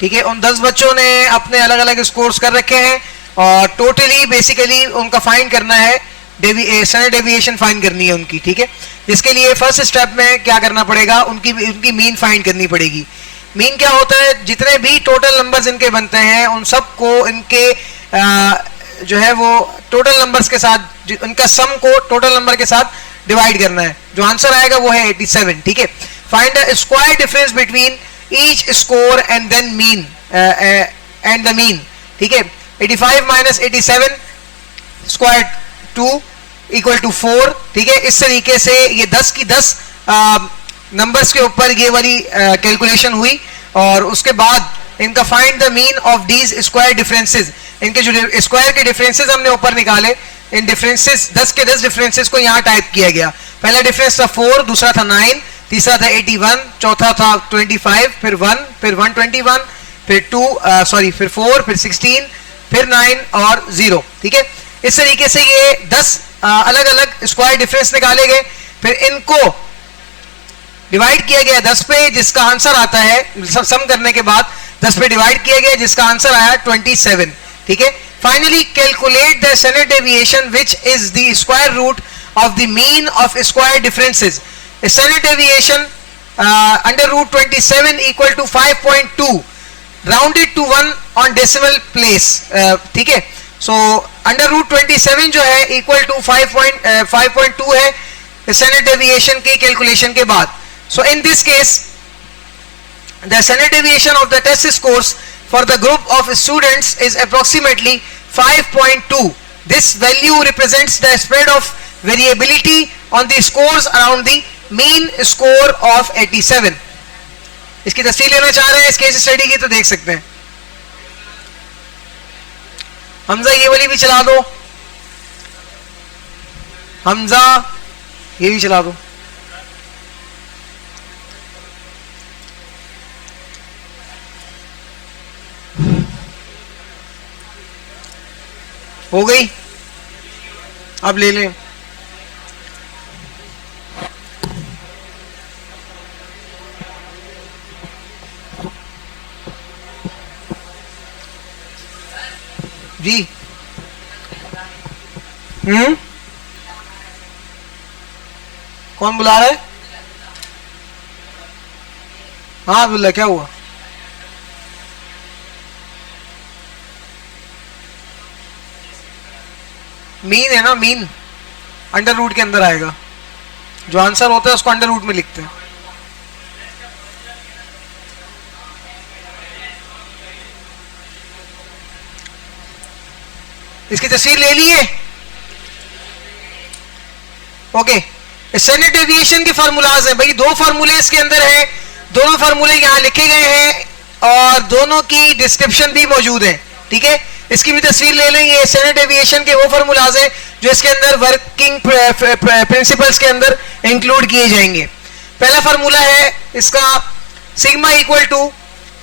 ठीक है। उन 10 बच्चों ने अपने अलग अलग स्कोर्स कर रखे हैं और टोटली बेसिकली उनका फाइंड करना है, स्टैंडर्ड डेविएशन फाइंड करनी है उनकी, ठीक है। जिसके लिए फर्स्ट स्टेप में क्या करना पड़ेगा, उनकी मीन फाइंड करनी पड़ेगी। मीन क्या होता है, जितने भी टोटल नंबर्स इनके बनते हैं उन सबको इनके जो है वो टोटल नंबर्स के साथ, उनका सम को टोटल नंबर के साथ डिवाइड करना है। जो आंसर आएगा वो है 87, ठीक है। Find the square difference between each score and then mean and the mean, ठीक है। 85 माइनस 87 स्क्वायर 2 इक्वल टू 4, ठीक है। इस तरीके से ये 10 की 10 नंबर्स के ऊपर ये वाली कैलकुलेशन हुई और उसके बाद इनका find the mean of these square differences. इनके जो स्क्वायर के डिफरेंसेस हमने ऊपर निकाले, इन डिफरेंसेस 10 के 10 डिफरेंसेस को यहाँ टाइप किया गया। पहला डिफरेंस था 4, दूसरा था 9, तीसरा था 81, चौथा था 25, फिर 1, फिर 121, फिर 2 फिर 4, फिर 16, फिर 9 और 0, ठीक है। इस तरीके से ये 10 अलग अलग स्क्वायर डिफरेंस निकाले गए, फिर इनको डिवाइड किया गया 10 पे, जिसका आंसर आता है सम करने के बाद 10 पे डिवाइड किया गया, जिसका आंसर आया 27, ठीक है। Finally calculate the standard deviation which is the square root of the mean of square differences. Standard deviation under root 27 equal to 5.2 rounded to 1 on decimal place, ठीक है। सो अंडर रूट 27 जो है equal to 5.2 है standard deviation की calculation के बाद। So in this case, the standard deviation of the test scores for the group of students is approximately 5.2. This value represents the spread of variability on the scores around the mean score of 87. इसकी तफसील लेना चाह रहे हैं इस case study की तो देख सकते हैं। हमजा ये वाली भी चला दो, हमजा ये भी चला दो। हो गई, अब ले लें। जी कौन बुला रहा है? हाँ अब्दुल्ला, क्या हुआ? मीन है ना, मीन अंडर रूट के अंदर आएगा। जो आंसर होता है उसको अंडर रूट में लिखते हैं। इसकी तस्वीर ले लिए? ओके। स्टैंडर्ड डेविएशन के फार्मूलाज हैं भाई, 2 फार्मूले इसके अंदर हैं, दोनों फार्मूले यहां लिखे गए हैं और दोनों की डिस्क्रिप्शन भी मौजूद है, ठीक है। इसकी भी तस्वीर ले लें। ये स्टैंडर्ड डेविएशन के वो फार्मूलाज हैं जो इसके अंदर वर्किंग प्रिंसिपल्स के अंदर इंक्लूड किए जाएंगे। पहला फार्मूला है इसका sigma equal to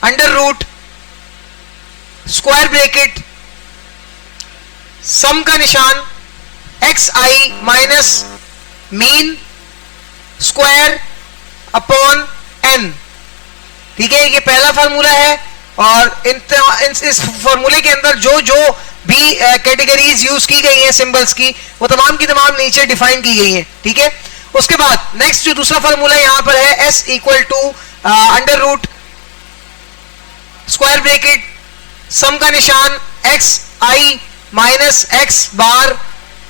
under root square bracket sum का निशान X I minus mean square upon N, ठीक है। ये पहला फार्मूला है और इस फार्मूले के अंदर जो जो भी कैटेगरीज यूज की गई हैं सिंबल्स की, वो तमाम की तमाम नीचे डिफाइन की गई हैं, ठीक है। उसके बाद नेक्स्ट जो दूसरा फार्मूला यहां पर है S equal to under root square bracket sum का निशान X I minus X bar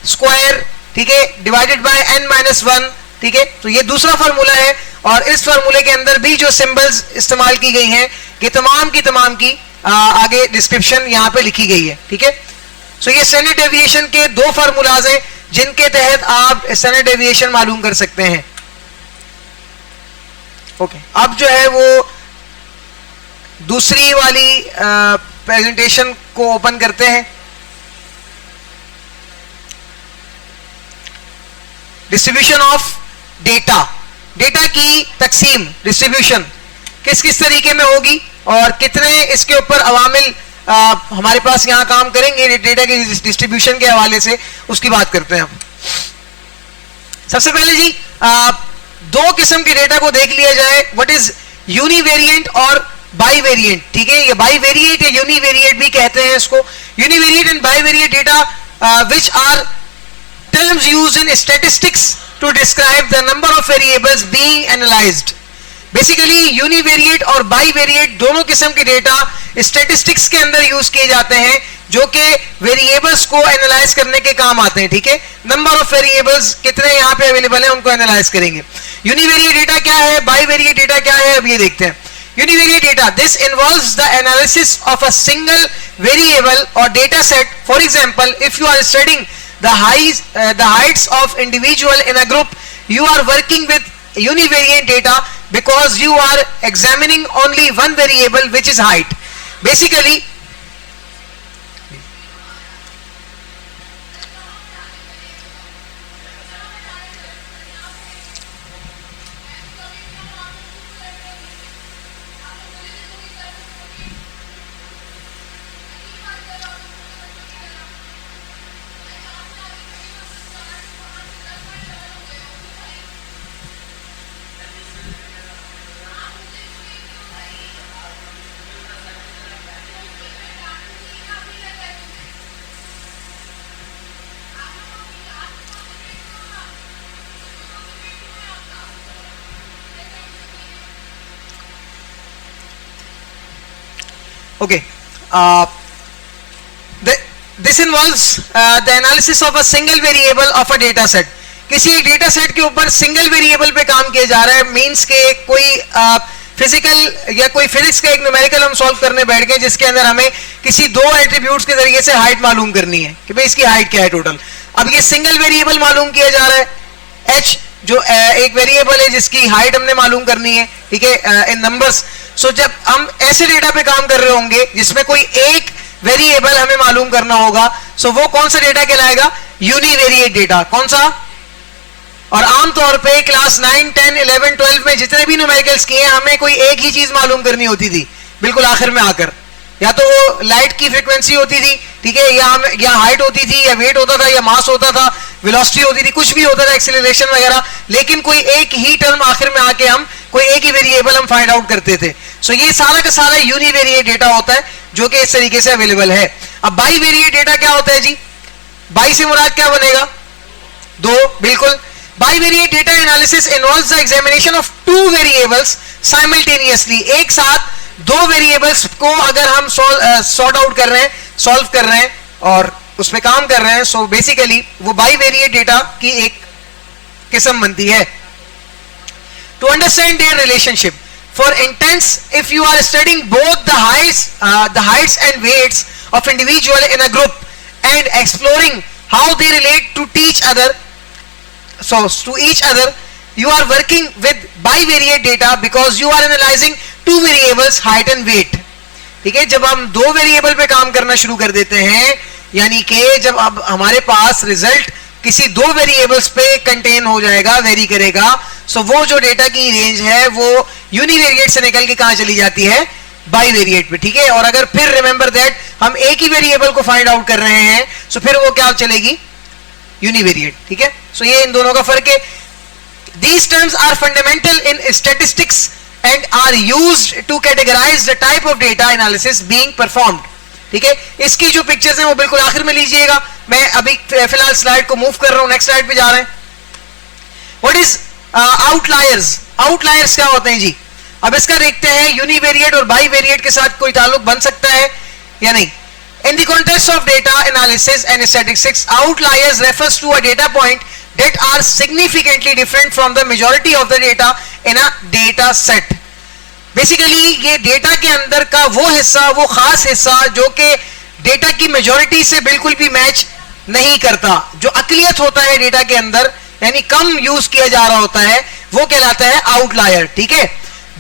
square, ठीक है, डिवाइडेड बाय एन माइनस 1, ठीक है। तो ये दूसरा फार्मूला है और इस फार्मूले के अंदर भी जो सिंबल्स इस्तेमाल की गई हैं ये तमाम की आगे डिस्क्रिप्शन यहां पे लिखी गई है, ठीक है। सो ये स्टैंडर्ड डेविएशन के 2 फार्मूलाज हैं जिनके तहत आप स्टैंडर्ड डेविएशन मालूम कर सकते हैं। ओके, अब जो है वो दूसरी वाली प्रेजेंटेशन को ओपन करते हैं। डिस्ट्रीब्यूशन ऑफ डेटा, डेटा की तकसीम डिस्ट्रीब्यूशन किस किस तरीके में होगी और कितने इसके ऊपर अवामिल हमारे पास यहां काम करेंगे डेटा के डिस्ट्रीब्यूशन के हवाले से, उसकी बात करते हैं। सबसे पहले जी 2 किस्म के डेटा को देख लिया जाए, व्हाट इज यूनिवेरिएंट और बाईवेरिएंट, ठीक है, ये बाईवेरिएट या यूनिवेरिएट भी कहते हैं इसको. Univariate and bivariate data which are terms used in statistics to describe the number of variables being analyzed. Basically univariate और bivariate दोनों किस्म के डेटा statistics के अंदर यूज किए जाते हैं जो कि वेरिएबल्स को एनालाइज करने के काम आते हैं. ठीक है, नंबर ऑफ वेरिएबल्स कितने यहाँ पे अवेलेबल हैं उनको एनालाइज करेंगे. यूनिवेरिएट डेटा क्या है, बाईवेरिएट डेटा क्या है, अब ये देखते हैं. Univariate data, this involves the analysis of a single variable or data set. For example, if you are studying the heights of individual in a group, you are working with univariate data because you are examining only one variable, which is height. Basically, okay, this involves the analysis of a single variable of a data set. किसी एक data set के ऊपर single variable पे काम किया जा रहा है, मींस के कोई फिजिकल या कोई फिजिक्स का एक न्यूमेरिकल हम सॉल्व करने बैठ गए जिसके अंदर हमें किसी दो एट्रीब्यूट्स के जरिए से हाइट मालूम करनी है कि भाई इसकी हाइट क्या है टोटल. अब ये सिंगल वेरिएबल मालूम किया जा रहा है h, जो एक वेरिएबल है जिसकी हाइट हमने मालूम करनी है, ठीक है, इन नंबर्स. सो जब हम ऐसे डेटा पे काम कर रहे होंगे जिसमें कोई एक वेरिएबल हमें मालूम करना होगा, सो वो कौन सा डेटा कहलाएगा, यूनिवेरिएट डेटा. कौन सा? और आमतौर पे क्लास 9, 10, 11, 12 में जितने भी न्यूमेरिकल्स किए हमें कोई एक ही चीज मालूम करनी होती थी बिल्कुल आखिर में आकर, या तो वो लाइट की फ्रीक्वेंसी होती थी, ठीक है, या हाइट होती थी, या वेट होता था, या मास होता था, वेलोसिटी होती थी, कुछ भी होता था, एक्सेलरेशन वगैरह, लेकिन कोई एक ही टर्म आखिर में आके हम कोई एक ही वेरिएबल हम फाइंड आउट करते थे. सो ये सारा का सारा यूनिवेरिएट डेटा होता है जो कि इस तरीके से अवेलेबल है. अब बाईवेरिएट डेटा क्या होता है जी, बाई से मुराद क्या बनेगा, दो, बिल्कुल. Bivariate data analysis involves the examination of two variables simultaneously. एक साथ दो वेरिएबल्स को अगर हम सॉर्ट आउट कर रहे हैं, सॉल्व कर रहे हैं और उस पे काम कर रहे हैं, सो बेसिकली वो बाईवेरिएट डेटा की एक किस्म बनती है. To understand their relationship, for instance if you are studying both the heights and weights of individual in a group and exploring how they relate to each other, you are working with bivariate data because you are analyzing two variables, height and weight. ठीक है, जब हम दो variable पे काम करना शुरू कर देते हैं, यानी कि जब अब हमारे पास रिजल्ट किसी दो वेरिएबल्स पे कंटेन हो जाएगा, वेरी करेगा, सो वो जो डेटा की रेंज है वो यूनिवेरिएट से निकल के कहां चली जाती है, बाईवेरिएट पे. ठीक है, और अगर फिर रिमेंबर दैट हम एक ही वेरिएबल को फाइंड आउट कर रहे हैं, सो फिर वो क्या चलेगी, यूनिवेरिएट. ठीक है, सो ये इन दोनों का फर्क है. These terms are fundamental in statistics and are used to categorize the type of data analysis being performed. ठीक है, इसकी जो पिक्चर्स हैं वो बिल्कुल आखिर में लीजिएगा. मैं अभी फिलहाल स्लाइड को मूव कर रहा हूं, नेक्स्ट स्लाइड पे जा रहे हैं. What is outliers? Outliers क्या होते हैं जी, अब इसका देखते हैं. यूनिवेरिएट और बाईवेरिएट के साथ कोई ताल्लुक बन सकता है या नहीं. In the context of data analysis and statistics, outliers refers to a data point that are significantly different from the majority of the data in a data set. Basically, ये डेटा के अंदर का वो हिस्सा, वो खास हिस्सा जो कि डेटा की मेजॉरिटी से बिल्कुल भी मैच नहीं करता, जो अकलियत होता है डेटा के अंदर, यानी कम यूज किया जा रहा होता है, वो कहलाता है आउटलायर. ठीक है,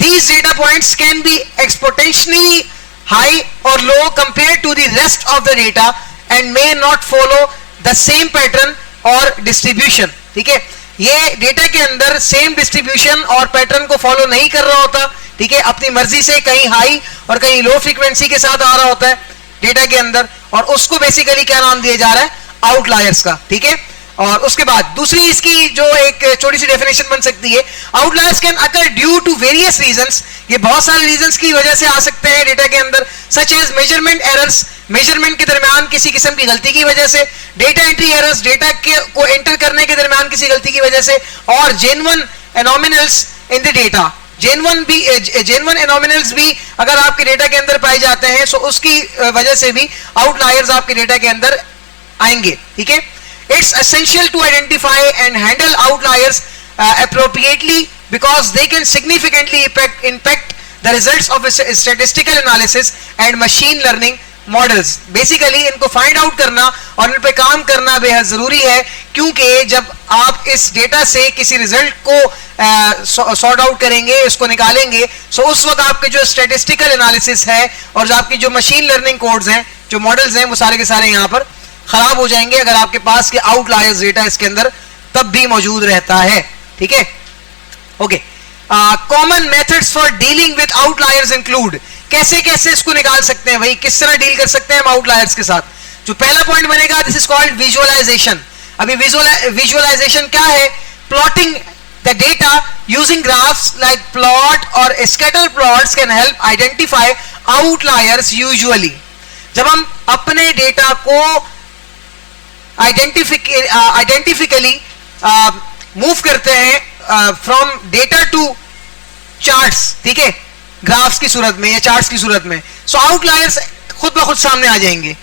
these data points can be exponentially high or low compared to the rest of the data and may not follow the same pattern or distribution. ठीक है, ये डेटा के अंदर सेम डिस्ट्रीब्यूशन और पैटर्न को फॉलो नहीं कर रहा होता. ठीक है, अपनी मर्जी से कहीं हाई और कहीं लो फ्रीक्वेंसी के साथ आ रहा होता है डेटा के अंदर, और उसको बेसिकली क्या नाम दिया जा रहा है, आउटलायर्स का. ठीक है, और उसके बाद दूसरी इसकी जो एक छोटी सी डेफिनेशन बन सकती है, outliers can occur due to various reasons, ये बहुत सारे रीजंस की वजह से आ सकते हैं डेटा के अंदर, such as measurement errors, measurement के दरमियान किसी किस्म की गलती की वजह से, डेटा एंट्री एरर्स, डेटा को एंटर करने के दरमियान किसी गलती की वजह से, और genuine anomalies in the data, genuine anomalies भी अगर आपके डेटा के अंदर पाए जाते हैं तो उसकी वजह से भी आउटलायर्स आपके डेटा के अंदर आएंगे, ठीक है। It's essential to identify and handle outliers appropriately because they can significantly impact the results of statistical analysis and machine learning models. Basically इनको find out करना और इन पे काम करना बेहद जरूरी है, क्योंकि जब आप इस डेटा से किसी रिजल्ट को सॉर्ट आउट करेंगे, इसको निकालेंगे, तो उस वक्त आपके जो स्टैटिस्टिकल एनालिसिस है और जो आपकी जो मशीन लर्निंग कोड्स हैं, जो मॉडल्स हैं, वो सारे के सारे यहाँ पर खराब हो जाएंगे अगर आपके पास के आउटलायर्स डेटा इसके अंदर तब भी मौजूद रहता है, ठीक है। Okay, common methods for dealing with outliers include, कैसे कैसे इसको निकाल सकते हैं भाई, किस तरह डील कर सकते हैं हम आउटलायर्स के साथ। जो पहला पॉइंट बनेगा, दिस इज कॉल्ड विजुअलाइजेशन। अभी विजुअलाइजेशन क्या है? Plotting the data using graphs like plot और scatter plots can help identify outliers. Usually जब हम अपने डेटा को आइडेंटिफिकली मूव करते हैं फ्रॉम डेटा टू चार्ट्स, ठीक है, ग्राफ्स की सूरत में या चार्ट्स की सूरत में, सो आउटलायर्स खुद ब खुद सामने आ जाएंगे।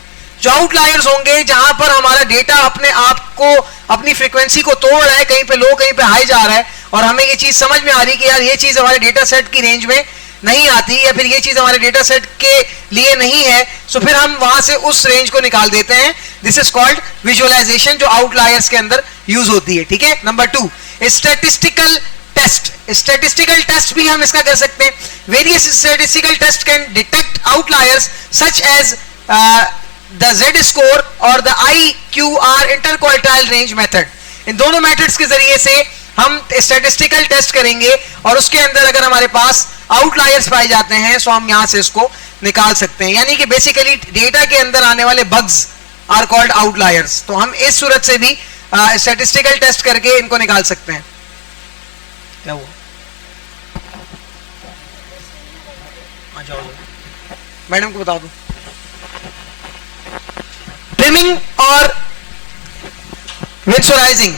जो आउटलायर्स होंगे जहां पर हमारा डेटा अपने आप को अपनी फ्रीक्वेंसी को तोड़ रहा है, कहीं पे लो कहीं पे हाई जा रहा है, और हमें ये चीज समझ में आ रही है कि यार ये चीज हमारे डेटा सेट की रेंज में नहीं आती, या फिर ये चीज हमारे डेटा सेट के लिए नहीं है, तो फिर हम वहां से उस रेंज को निकाल देते हैं। दिस इज कॉल्ड विजुअलाइजेशन, जो आउटलायर्स के अंदर यूज होती है, ठीक है। Number 2, statistical test. Statistical test भी हम इसका कर सकते हैं। Various statistical test can detect outliers such as the Z score और the IQR interquartile range method. इन दोनों मेथड्स के जरिए से हम स्टैटिस्टिकल टेस्ट करेंगे और उसके अंदर अगर हमारे पास आउटलायर्स पाए जाते हैं तो हम यहां से इसको निकाल सकते हैं। यानी कि बेसिकली डेटा के अंदर आने वाले बग्स आर कॉल्ड आउटलायर्स। तो हम इस सूरत से भी स्टैटिस्टिकल टेस्ट करके इनको निकाल सकते हैं। क्या हुआ? मैडम को बता दो। ट्रिमिंग और विजुअलाइजिंग,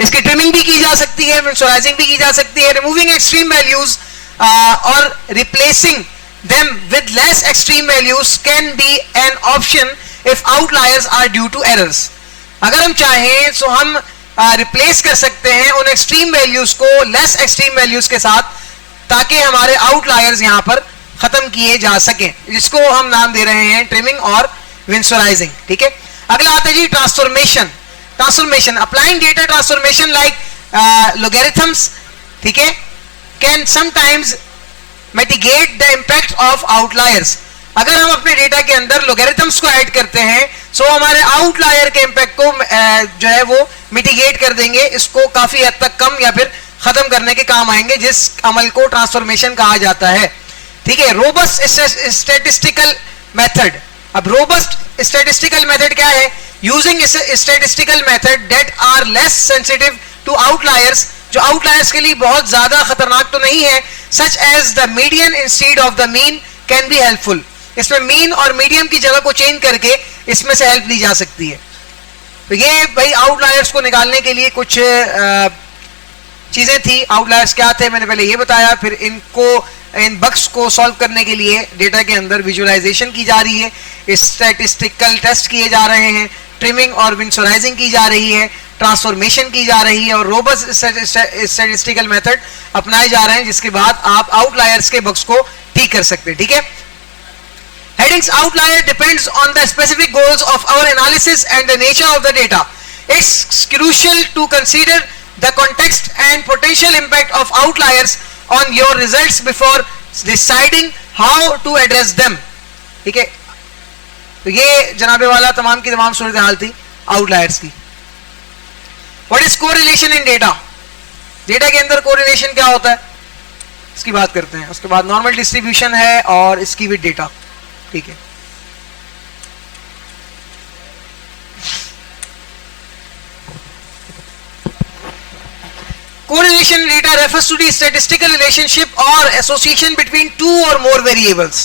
इसकी ट्रिमिंग भी की जा सकती है, विजुअलाइजिंग भी की जा सकती है। रिमूविंग एक्सट्रीम वैल्यूज और replacing them with less extreme values can be an option if outliers are due to errors. अगर हम चाहें तो हम रिप्लेस कर सकते हैं उन एक्सट्रीम वैल्यूज को लेस एक्सट्रीम वैल्यूज के साथ, ताकि हमारे आउटलायर्स यहां पर खत्म किए जा सकें, जिसको हम नाम दे रहे हैं ट्रिमिंग और विजुअलाइजिंग, ठीक है। अगला आता है जी transformation. Transformation, applying data transformation like logarithms, ठीक है, can sometimes mitigate the impact of outliers. अगर हम अपने डेटा के अंदर लोगैरिथम्स को ऐड करते हैं तो हमारे आउटलायर के इम्पैक्ट को जो है वो मिटिगेट कर देंगे, इसको काफी हद तक कम या फिर खत्म करने के काम आएंगे, जिस अमल को ट्रांसफॉर्मेशन कहा जाता है, ठीक है। Robust statistical method. अब रोबस्ट स्टैटिस्टिकल मेथड क्या है? Using statistical method that are less sensitive to outliers, जो आउटलायर्स के लिए बहुत ज्यादा खतरनाक तो नहीं है, such as the median instead of the mean can be helpful. इसमें मीन और मीडियम की जगह को चेंज करके इसमें से हेल्प ली जा सकती है। तो ये भाई आउटलायर्स को निकालने के लिए कुछ चीजें थी। आउटलायर्स क्या थे मैंने पहले ये बताया, फिर इन बग्स को सॉल्व करने के लिए डेटा के अंदर विजुअलाइजेशन की जा रही है, स्टैटिस्टिकल टेस्ट किए जा रहे हैं, ट्रिमिंग और विजुअलाइजिंग की जा रही है, ट्रांसफॉर्मेशन की जा रही है, और रोबस्ट स्टैटिस्टिकल मेथड अपनाए जा रहे हैं, जिसके बाद आप आउटलायर्स के बग्स को ठीक कर सकते हैं, ठीक है। Headings, outlier depends on the specific goals of our analysis and the nature of the data. It's crucial to consider the context and potential impact of outliers on your results before deciding how to address them, ठीक है। तो ये जनाबे वाला तमाम की तमाम सूरत हाल थी आउटलायर्स की। What is correlation in data? Data के अंदर कोरिलेशन क्या होता है इसकी बात करते हैं। उसके बाद नॉर्मल डिस्ट्रीब्यूशन है और इसकी विद डेटा, ठीक है। Correlation data refers to the statistical relationship or association between two or more variables.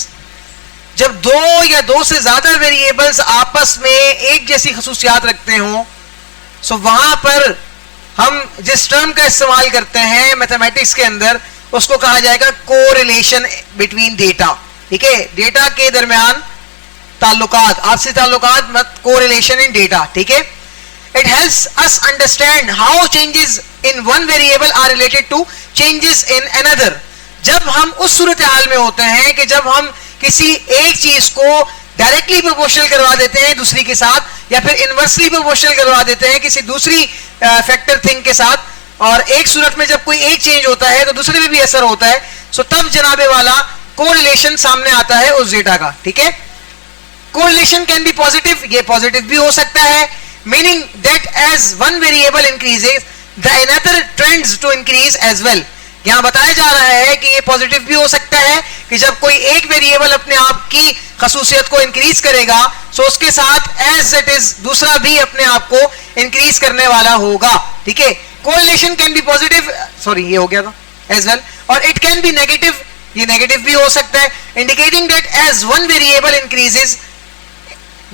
जब दो या दो से ज्यादा वेरिएबल्स आपस में एक जैसी खसूसियात रखते हो, सो वहां पर हम जिस टर्म का इस्तेमाल करते हैं मैथमेटिक्स के अंदर, उसको कहा जाएगा कोरिलेशन बिटवीन डेटा. ठीक है, डेटा के दरमियान ताल्लुकात, आपसी ताल्लुकात, मत कोरिलेशन इन डेटा. ठीक है, it helps us understand how changes in one variable are related to changes in another. जब हम उस सूरत हाल में होते हैं कि जब हम किसी एक चीज को डायरेक्टली प्रोपोर्शनल करवा देते हैं दूसरी के साथ, या फिर इनवर्सली प्रोपोर्शनल करवा देते हैं किसी दूसरी फैक्टर थिंग के साथ, और एक सूरत में जब कोई एक चेंज होता है तो दूसरे में भी असर होता है, सो तब जनाबे वाला कोरिलेशन सामने आता है उस डेटा का. ठीक है, कोरिलेशन कैन बी पॉजिटिव, ये पॉजिटिव भी हो सकता है, meaning that as one variable increases the another trends to increase as well. यहां बताया जा रहा है कि ये पॉजिटिव भी हो सकता है कि जब कोई एक वेरिएबल अपने आप की खसूसियत को इंक्रीज करेगा, सो उसके साथ एज इट इज दूसरा भी अपने आप को इंक्रीज करने वाला होगा. ठीक है, correlation can be positive, sorry ये हो गया था, एज वेल, और इट कैन बी नेगेटिव, ये नेगेटिव भी हो सकता है, indicating that as one variable increases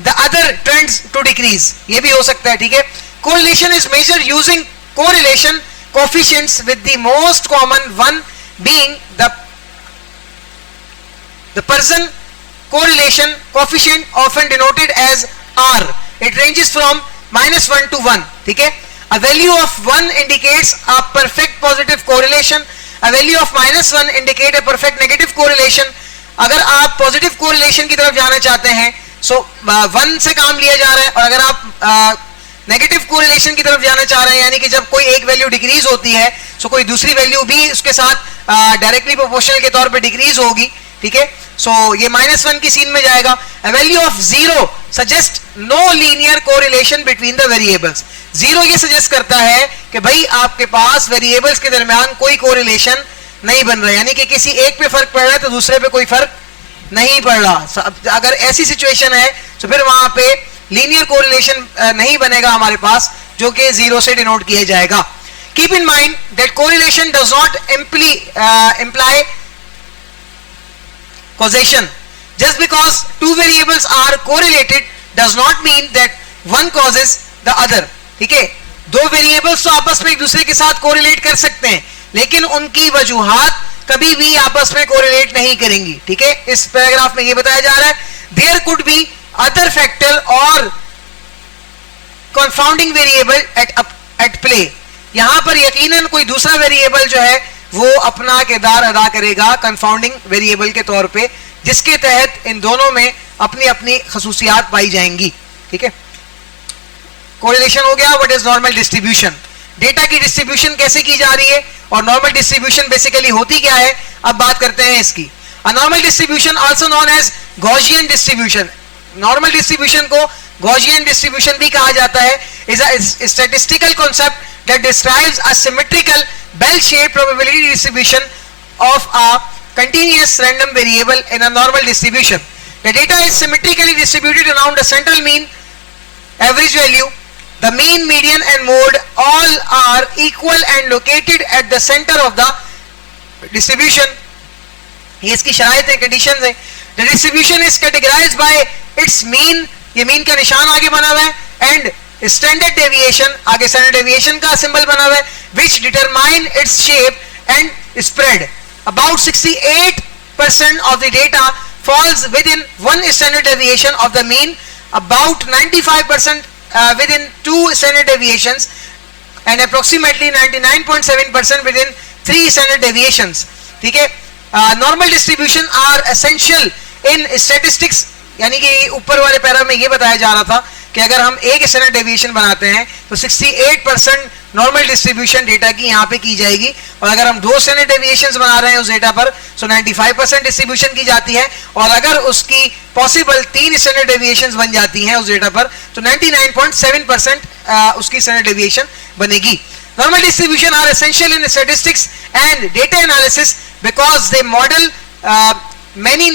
the other trends to decrease, ये भी हो सकता है. ठीक है, correlation is measured using correlation coefficients with the most common one being the Pearson correlation coefficient, often denoted as R. It ranges from -1 to 1. ठीक है, a value of 1 indicates a perfect positive correlation, a value of -1 indicate a perfect negative correlation. अगर आप positive correlation की तरफ जाना चाहते हैं, सो 1 से काम लिया जा रहा है, और अगर आप नेगेटिव कोरिलेशन की तरफ जाना चाह रहे हैं, यानी कि जब कोई एक वैल्यू डिक्रीज होती है, सो कोई दूसरी वैल्यू भी उसके साथ डायरेक्टली प्रोपोर्शनल के तौर पे डिक्रीज होगी. ठीक है, सो ये -1 की सीन में जाएगा. A value of 0 suggests no linear correlation between the variables. 0 ये सजेस्ट करता है कि भाई आपके पास वेरिएबल्स के दरमियान कोई कोरिलेशन नहीं बन रहा है, यानी कि किसी एक पे फर्क पड़ रहा है तो दूसरे पे कोई फर्क नहीं पड़ रहा. अगर ऐसी सिचुएशन है तो फिर वहां पे लीनियर कोरिलेशन नहीं बनेगा हमारे पास, जो कि 0 से डिनोट किया जाएगा. Keep in mind that correlation does not imply causation. Just because two variables are correlated does not mean that one causes the other. ठीक है, दो वेरिएबल्स तो आपस में एक दूसरे के साथ कोरिलेट कर सकते हैं, लेकिन उनकी वजूहात कभी भी आपस में कोरिलेट नहीं करेंगी. ठीक है, इस पैराग्राफ में ये बताया जा रहा है, there could be other factor और कंफाउंडिंग वेरिएबल एट प्ले. यहां पर यकीनन कोई दूसरा वेरिएबल जो है वो अपना किरदार अदा करेगा कंफाउंडिंग वेरिएबल के तौर पे, जिसके तहत इन दोनों में अपनी अपनी खसूसियात पाई जाएंगी. ठीक है, कोरिलेशन हो गया. What is normal distribution? Data की डिस्ट्रीब्यूशन कैसे की जा रही है और नॉर्मल डिस्ट्रीब्यूशन बेसिकली होती क्या है, अब बात करते हैं इसकी. A normal distribution also known as Gaussian distribution. Normal distribution को गॉसियन डिस्ट्रीब्यूशन भी कहा जाता है. Is a statistical concept that describes a symmetrical bell shaped probability distribution of a continuous random variable in a normal distribution. The data is symmetrically distributed around a central mean average value. The mean, median and mode all are equal and located at the center of the distribution. ये इसकी शराइत है, conditions है. The distribution is categorized by its mean, ये mean का निशान आगे बना हुआ है, and standard deviation, आगे standard deviation का symbol बना हुआ है, which determine its shape and spread. About 68% of the data falls within one standard deviation of the mean, about 95% within two standard deviations, and approximately 99.7% within 3 standard deviations. ठीक है, normal distribution are essential in statistics. यानी कि ऊपर वाले para में ये बताया जा रहा था कि अगर हम एक स्टैंडर्ड डेविएशन बनाते हैं तो 68% नॉर्मल डिस्ट्रीब्यूशन डेटा की यहाँ पे की जाएगी, और अगर हम 2 स्टैंडर्ड डेविएशंस बना रहे हैं उस डेटा पर तो 95% डिस्ट्रीब्यूशन की जाती है, और अगर उसकी पॉसिबल 3 स्टैंडर्ड डेविएशंस बन जाती हैं उस डेटा पर तो 99.7% उसकी स्टैंडर्ड डेविएशन बनेगी. Normal distribution are essential in statistics and data analysis because they model many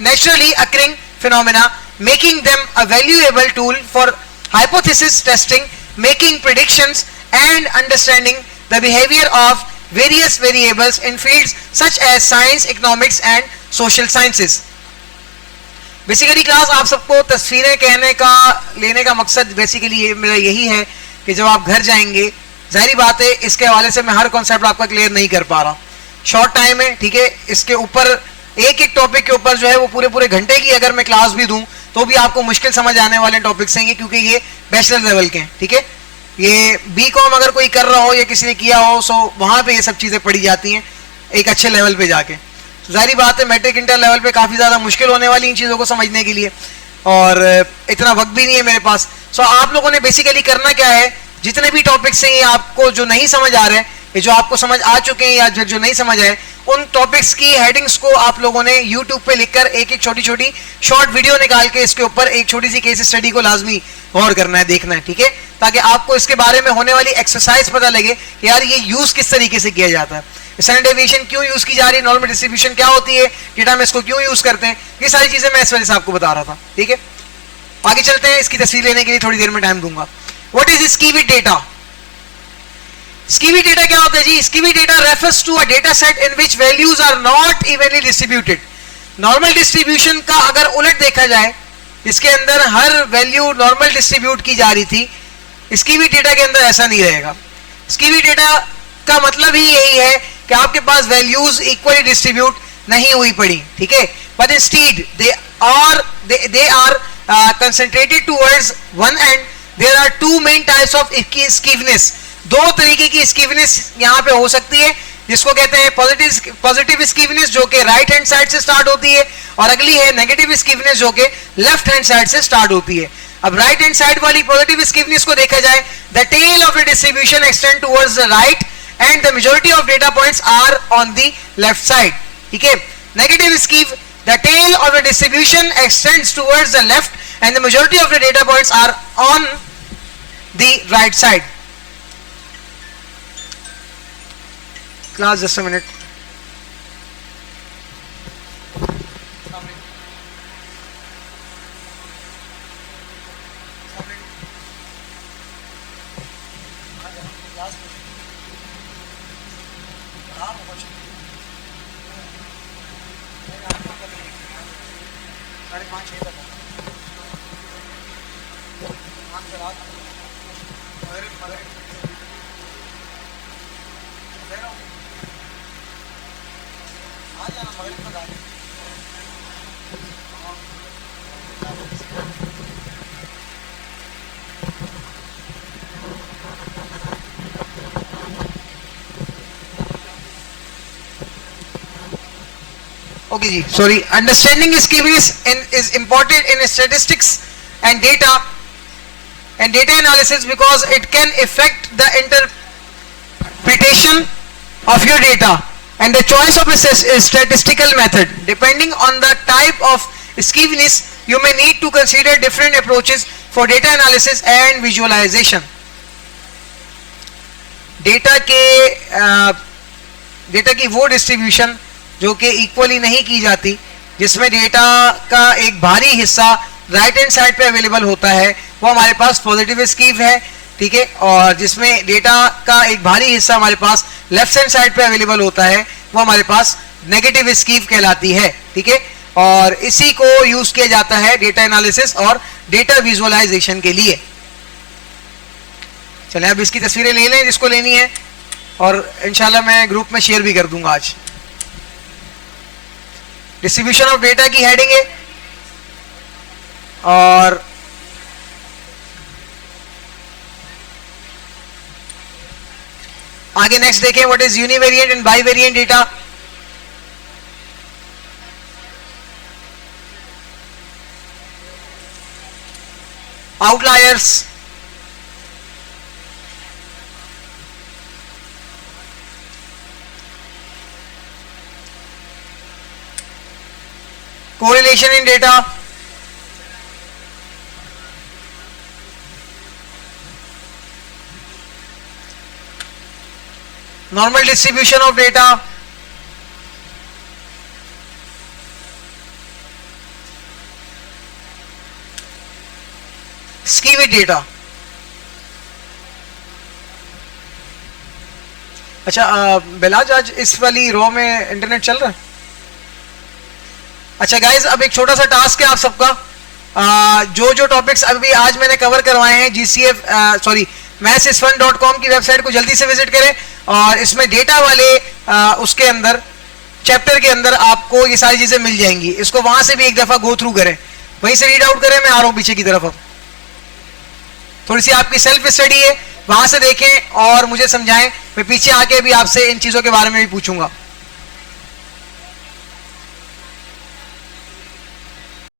naturally occurring phenomena, making them a valuable tool for hypothesis testing, making predictions and understanding the behavior of various variables in fields such as science, economics and social sciences. Basically class आप सबको तस्वीरें कहने का लेने का मकसद basically ये मेरा यही है कि जब आप घर जाएंगे, जाहिर बात है इसके हवाले से मैं हर कॉन्सेप्ट आपका क्लियर नहीं कर पा रहा, शॉर्ट टाइम है, ठीक है। इसके ऊपर एक एक टॉपिक के ऊपर जो है वो पूरे पूरे घंटे की अगर मैं क्लास भी दूं तो भी आपको मुश्किल समझ आने वाले टॉपिक्स हैं, क्योंकि ये बैचलर लेवल के हैं, ठीक है। ये बीकॉम अगर कोई कर रहा हो या किसी ने किया हो सो वहां पे ये सब चीजें पढ़ी जाती हैं एक अच्छे लेवल पे जाके। तो जाहिर बात है मैट्रिक इंटर लेवल पे काफी ज्यादा मुश्किल होने वाली इन चीजों को समझने के लिए, और इतना वक्त भी नहीं है मेरे पास। सो आप लोगों ने बेसिकली करना क्या है, जितने भी टॉपिक्स हैं ये आपको जो नहीं समझ आ रहे हैं, ये जो आपको समझ आ चुके हैं या जो नहीं समझ आए, उन टॉपिक्स की हेडिंग्स को आप लोगों ने YouTube पे लिखकर एक एक छोटी छोटी शॉर्ट वीडियो निकाल के इसके ऊपर एक छोटी सी केस स्टडी को लाजमी गौर करना है, देखना है, ठीक है, ताकि आपको इसके बारे में होने वाली एक्सरसाइज पता लगे कि यार ये यूज किस तरीके से किया जाता है, स्टैंडर्ड डेविएशन क्यों यूज की जा रही है, नॉर्मल डिस्ट्रीब्यूशन क्या होती है, डेटा में इसको क्यों यूज करते हैं, ये सारी चीजें मैं इस वजह से आपको बता रहा था, ठीक है। आगे चलते हैं, इसकी तस्वीर लेने के लिए थोड़ी देर में टाइम दूंगा। What is skewed data? Skewed data क्या होता है जी? Skewed data refers to a data set in which values are not evenly distributed. Normal distribution का अगर उलट देखा जाए, इसके अंदर हर वैल्यू नॉर्मल डिस्ट्रीब्यूट की जा रही थी, स्कीवी डेटा के अंदर ऐसा नहीं रहेगा। स्कीवी डेटा का मतलब ही यही है कि आपके पास वैल्यूज इक्वली डिस्ट्रीब्यूट नहीं हुई पड़ी, ठीक है, but instead they are concentrated towards one end. There are two main types of skewness. दो तरीके की स्कीवनेस यहाँ पे हो सकती है, जिसको कहते हैं पॉजिटिव स्कीवनेस जो कि राइट हैंड साइड से स्टार्ट होती है, और अगली है नेगेटिव स्कीवनेस जो कि लेफ्ट हैंड साइड से स्टार्ट होती है। अब राइट हैंड साइड वाली पॉजिटिव स्कीवनेस को देखा जाए, the tail of the distribution extend towards the right and the majority of data points are on the left side, ठीक है। Negative skew, the tail of the distribution extends towards the left and the majority of the data points are on the right side. Class, just a minute. Okay ji, sorry. Understanding skewness is important in statistics and data analysis because it can affect the interpretation of your data and the choice of a statistical method. Depending on the type of skewness, you may need to consider different approaches for data analysis and visualization. Data की वो distribution जो कि equally नहीं की जाती, जिसमें data का एक भारी हिस्सा राइट हैंड साइड पे अवेलेबल होता है, वो हमारे पास पॉजिटिव स्कीव है, ठीक है, और जिसमें डेटा का एक भारी हिस्सा हमारे पास लेफ्ट हैंड साइड पे अवेलेबल होता है, वो हमारे पास नेगेटिव स्कीव कहलाती है, ठीक है। और इसी को यूज किया जाता है डेटा एनालिसिस और डेटा विजुअलाइजेशन के लिए। चलें अब इसकी तस्वीरें ले लें जिसको लेनी है, और इंशाल्लाह मैं ग्रुप में शेयर भी कर दूंगा आज। डिस्ट्रीब्यूशन ऑफ डेटा की हेडिंग है, और आगे नेक्स्ट देखें what is univariate and bivariate data. Outliers, correlation in data, normal distribution of data, skewy data। अच्छा बिलाज, आज इस वाली रो में इंटरनेट चल रहा है? अच्छा गाइज, अब एक छोटा सा टास्क है आप सबका। जो जो टॉपिक्स अभी आज मैंने कवर करवाए हैं GCF सॉरी mathsisfun.com की वेबसाइट को जल्दी से विजिट करें, और इसमें डेटा वाले उसके अंदर चैप्टर के अंदर आपको ये सारी चीजें मिल जाएंगी। इसको वहां से भी एक दफा गो थ्रू करें, वहीं से रीड आउट करें। मैं आ रहा हूं पीछे की तरफ। अब थोड़ी सी आपकी सेल्फ स्टडी है, वहां से देखें और मुझे समझाएं। मैं पीछे आके भी आपसे इन चीजों के बारे में भी पूछूंगा।